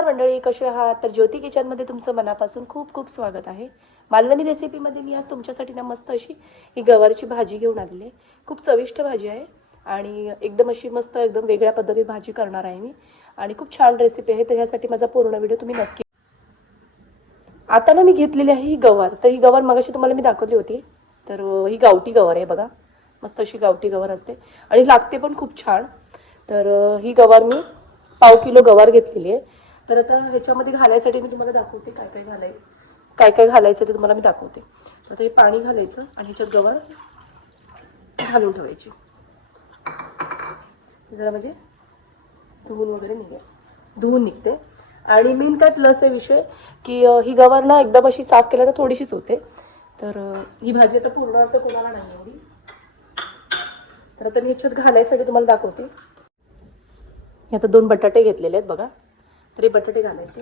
नमस्कार मंडळी कसे आहात? तर ज्योती किचनमध्ये तुमचं मनापासून खूप खूप स्वागत आहे. मालवणी रेसिपीमध्ये मी आज तुमच्यासाठी ना मस्त अशी ही गवारची भाजी घेऊन आलेली आहे. खूप चविष्ट भाजी आहे आणि एकदम अशी मस्त एकदम वेगळ्या पद्धतीत भाजी करणार आहे मी. आणि खूप छान रेसिपी आहे तर ह्यासाठी माझा पूर्ण व्हिडिओ तुम्ही नक्की आता ना मी घेतलेली आहे ही गवार. तर ही गवार मगाशी तुम्हाला मी दाखवली होती. तर ही गावठी गवार आहे बघा. मस्त अशी गावठी गवार असते. आणि लागते पण खूप छान. तर ही गवार मी पाव किलो गवार घेतलेली आहे. तर आता ह्याच्यामध्ये घालायसाठी मी तुम्हाला दाखवते काय काय घालाय काय काय घालायचं ते तुम्हाला मी दाखवते. तर आता हे पाणी घालायचं आणि ह्याच्यात गवार घालून ठेवायची. जरा म्हणजे धुवून वगैरे निघे. धुवून निघते. आणि मेन काय प्लस आहे विषय की ही गवार ना एकदम अशी साफ केल्यानं थोडीशीच होते. तर ही भाजी आता पूर्ण तर कोणाला नाही एवढी. तर आता मी ह्याच्यात घालायसाठी तुम्हाला दाखवते. हे आता दोन बटाटे घेतलेले आहेत बघा. तर हे बटाटे घालायचे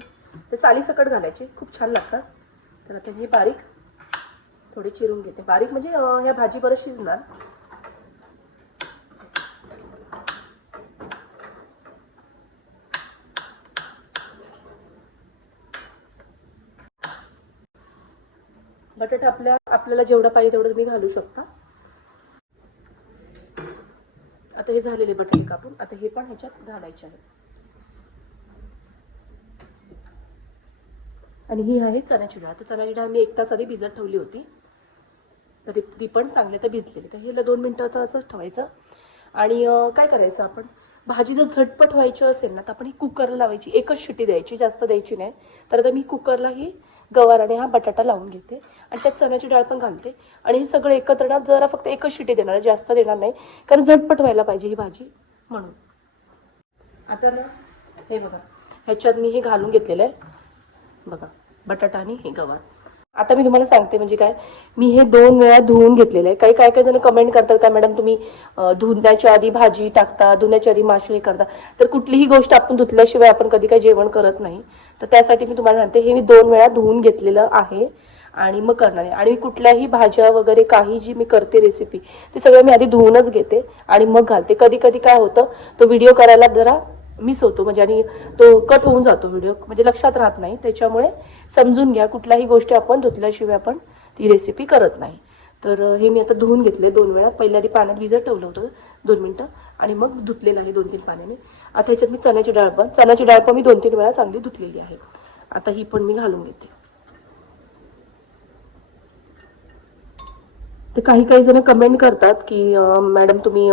ते सालीसकट घालायचे खूप छान लागतात. तर आता हे बारीक थोडे चिरून घेते. बारीक म्हणजे ह्या भाजी बरं शिजणार. बटाटे आपल्या आपल्याला जेवढं पाहिजे तेवढं तुम्ही घालू शकता. आता हे झालेले बटाटे कापून आता हे पण ह्याच्यात घालायचे आहे आणि ही आहे चण्याची डाळ. तर चण्याची डाळ मी एक तास आधी भिजत ठेवली होती. तर ती- ती पण चांगली तर भिजलेली. तर हे दोन मिनटं तर असंच ठेवायचं. आणि काय करायचं आपण? भाजी जर झटपट व्हायची असेल ना तर आपण ही कुकरला लावायची. एकच शिटी द्यायची जास्त द्यायची नाही. तर आता मी कुकरला ही गवार आणि हा बटाटा लावून घेते. आणि त्यात चण्याची डाळ पण घालते. आणि हे सगळं एकत्र ना जरा फक्त एकच शिटी देणार आहे, जास्त देणार नाही. कारण झटपट व्हायला पाहिजे ही भाजी म्हणून. आता ना हे बघा. ह्याच्यात मी हे घालून घेतलेलं आहे. बघा बटाटा आणि हे गवार आता मी तुम्हाला सांगते म्हणजे काय मी हे दोन वेळा धुवून घेतलेलं आहे. काही काय काही जण कमेंट करतात का मॅडम तुम्ही धुण्याच्या आधी भाजी टाकता धुण्याच्या आधी मासळी करता? तर कुठलीही गोष्ट आपण धुतल्याशिवाय आपण कधी काही जेवण करत नाही. तर त्यासाठी मी तुम्हाला सांगते हे मी दोन वेळा धुवून घेतलेलं आहे आणि मग करणार आहे. आणि मी कुठल्याही भाज्या वगैरे काही जी मी करते रेसिपी ते सगळं मी आधी धुवूनच घेते आणि मग घालते. कधी कधी काय होतं तो व्हिडिओ करायला जरा मिस होतो म्हणजे आणि तो कट होऊन जातो व्हिडिओ म्हणजे लक्षात राहत नाही. त्याच्यामुळे समजून घ्या. कुठल्याही गोष्टी आपण धुतल्याशिवाय आपण ती रेसिपी करत नाही. तर हे मी आता धुवून घेतले दोन वेळा. पहिल्या आधी पाण्यात भिजत ठेवलं होतं दोन मिनटं. आणि मग धुतलेलं आहे दोन तीन पाण्याने. आता ह्याच्यात मी चण्याची डाळ पण चण्याची डाळ पण मी दोन तीन वेळा चांगली धुतलेली आहे. आता ही पण मी घालून घेते. तर काही काही जण कमेंट करतात की मॅडम तुम्ही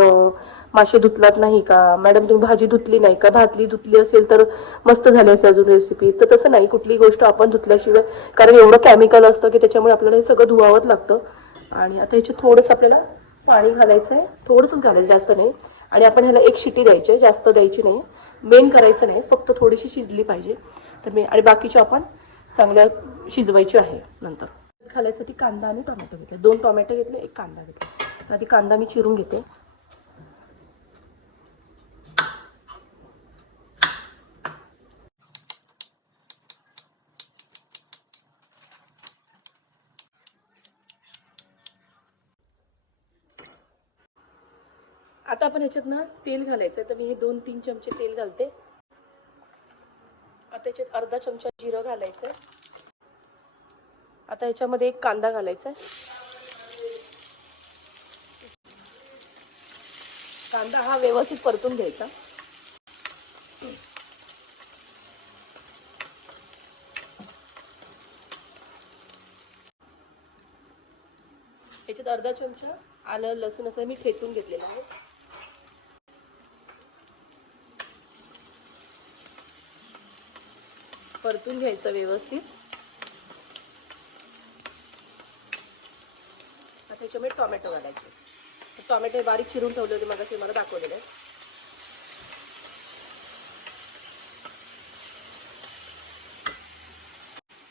मासे धुतलात नाही का? मॅडम तुम्ही भाजी धुतली नाही का? भातली धुतली असेल तर मस्त झाली असेल अजून रेसिपी तर तसं नाही कुठली गोष्ट आपण धुतल्याशिवाय कारण एवढं केमिकल असतं की त्याच्यामुळे आपल्याला हे सगळं धुवावंच लागतं. आणि आता ह्याच्यात थोडंसं आपल्याला पाणी घालायचं आहे थोडंसंच घालायचं जास्त नाही. आणि आपण ह्याला एक शिटी द्यायची आहे जास्त द्यायची नाही. मेन करायचं नाही फक्त थोडीशी शिजली पाहिजे. तर मी आणि बाकीच्या आपण चांगल्या शिजवायची आहे नंतर. घालायसाठी कांदा आणि टोमॅटो घेतले. दोन टोमॅटो घेतले एक कांदा घेतला. आधी कांदा मी चिरून घेते. आता आपण ह्याच्यात ना तेल घालायचं आहे तर मी हे दोन तीन चमचे तेल घालते. आता ह्याच्यात अर्धा चमचा जिरं घालायचं आहे आता ह्याच्यामध्ये एक कांदा घालायचा आहे कांदा हा व्यवस्थित परतून घ्यायचा. ह्याच्यात अर्धा चमचा आलं लसूण असं मी ठेचून घेतलेलं आहे. परतून घ्यायचं व्यवस्थित. आता त्याच्यामध्ये टोमॅटो घालायचे. टॉमॅटो टोमॅटो बारीक चिरून ठेवले होते मग मला दाखवलेले आहेत.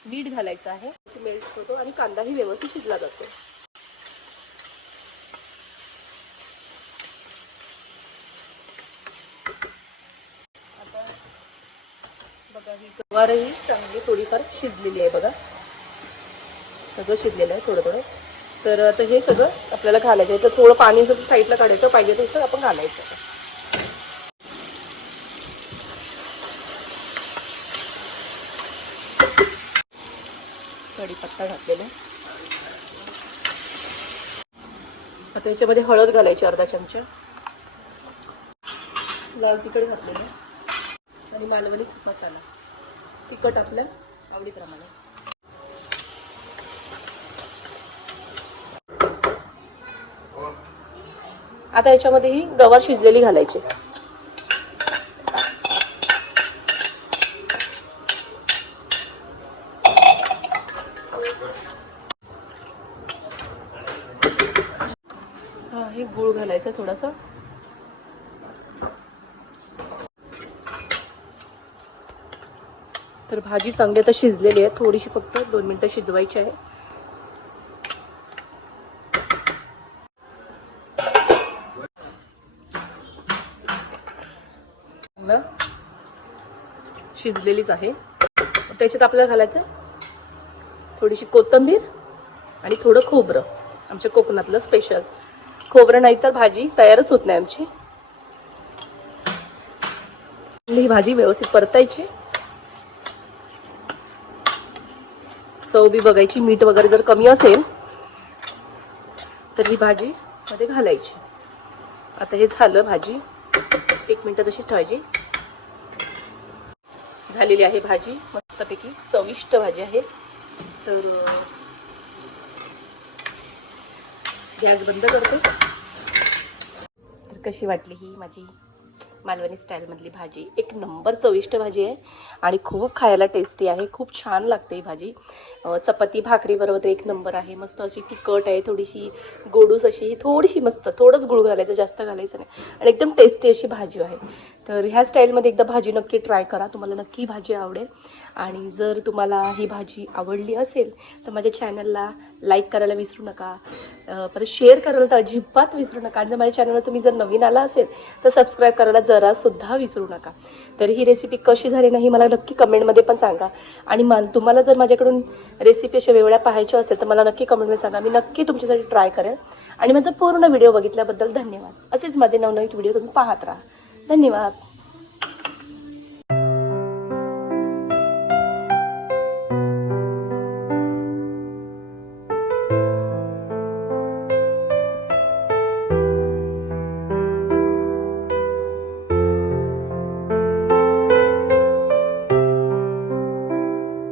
मीठ घालायचं आहे मेल्ट होतो आणि कांदाही व्यवस्थित शिजला जातो. गवारही चांगली थोडीफार शिजलेली आहे बघा. सगळं शिजलेलं आहे थोडं थोडं तर आता हे सगळं आपल्याला घालायचं आहे. तर थोडं पाणी जर साईडला काढायचं पाहिजे तसं आपण घालायचं कढीपत्ता घातलेला आता याच्यामध्ये हळद घालायची अर्धा चमचा. लाल तिखट घातलेलं आणि मालवणी मसाला तिखट आपल्या आवडीप्रमाणे. आता याच्यामध्ये ही गवार शिजलेली घालायची. हा हे गूळ घालायचं थोडासा. तर भाजी चांगली आता शिजलेली आहे. थोडीशी फक्त दोन मिनिटं शिजवायची आहे. चांगलं शिजलेलीच आहे. त्याच्यात आपल्याला घालायचं थोडीशी कोथिंबीर आणि थोडं खोबरं. आमच्या कोकणातलं स्पेशल खोबरं नाही तर भाजी तयारच होत नाही आमची. ही भाजी व्यवस्थित परतायची. चव बी बघायची मीठ वगैरे जर कमी असेल तर ही भाजी मध्ये घालायची. आता हे झालं भाजी. एक मिनटं तशीच ठेवायची. झालेली आहे भाजी. मस्तपैकी चविष्ट भाजी आहे. तर गॅस बंद करते. तर कशी वाटली ही माझी मालवणी स्टाईलमधली भाजी. एक नंबर चविष्ट भाजी आहे आणि खूप खायला टेस्टी आहे. खूप छान लागते ही भाजी. चपाती भाकरीबरोबर तर एक नंबर आहे. मस्त अशी तिखट आहे थोडीशी गोडूस अशी थोडीशी मस्त थोडंच गुळ घालायचं जास्त घालायचं नाही. आणि एकदम टेस्टी अशी भाजी आहे. तर ह्या स्टाईलमध्ये एकदा भाजी नक्की ट्राय करा. तुम्हाला नक्की भाजी आवडेल. आणि जर तुम्हाला ही भाजी आवडली असेल तर माझ्या चॅनलला लाईक करायला विसरू नका. परत शेअर करायला तर अजिबात विसरू नका. आणि जर माझ्या चॅनलवर तुम्ही जर नवीन आला असेल तर सबस्क्राईब करायला जरासुद्धा विसरू नका. तर ही रेसिपी कशी झाली नाही मला नक्की कमेंटमध्ये पण सांगा. आणि मा तुम्हाला जर माझ्याकडून रेसिपी अशा वेगळ्या पाहायच्या असेल तर मला नक्की कमेंटमध्ये सांगा. मी नक्की तुमच्यासाठी ट्राय करेन. आणि माझा पूर्ण व्हिडिओ बघितल्याबद्दल धन्यवाद. असेच माझे नवनवीन व्हिडिओ तुम्ही पाहत राहा. धन्यवाद.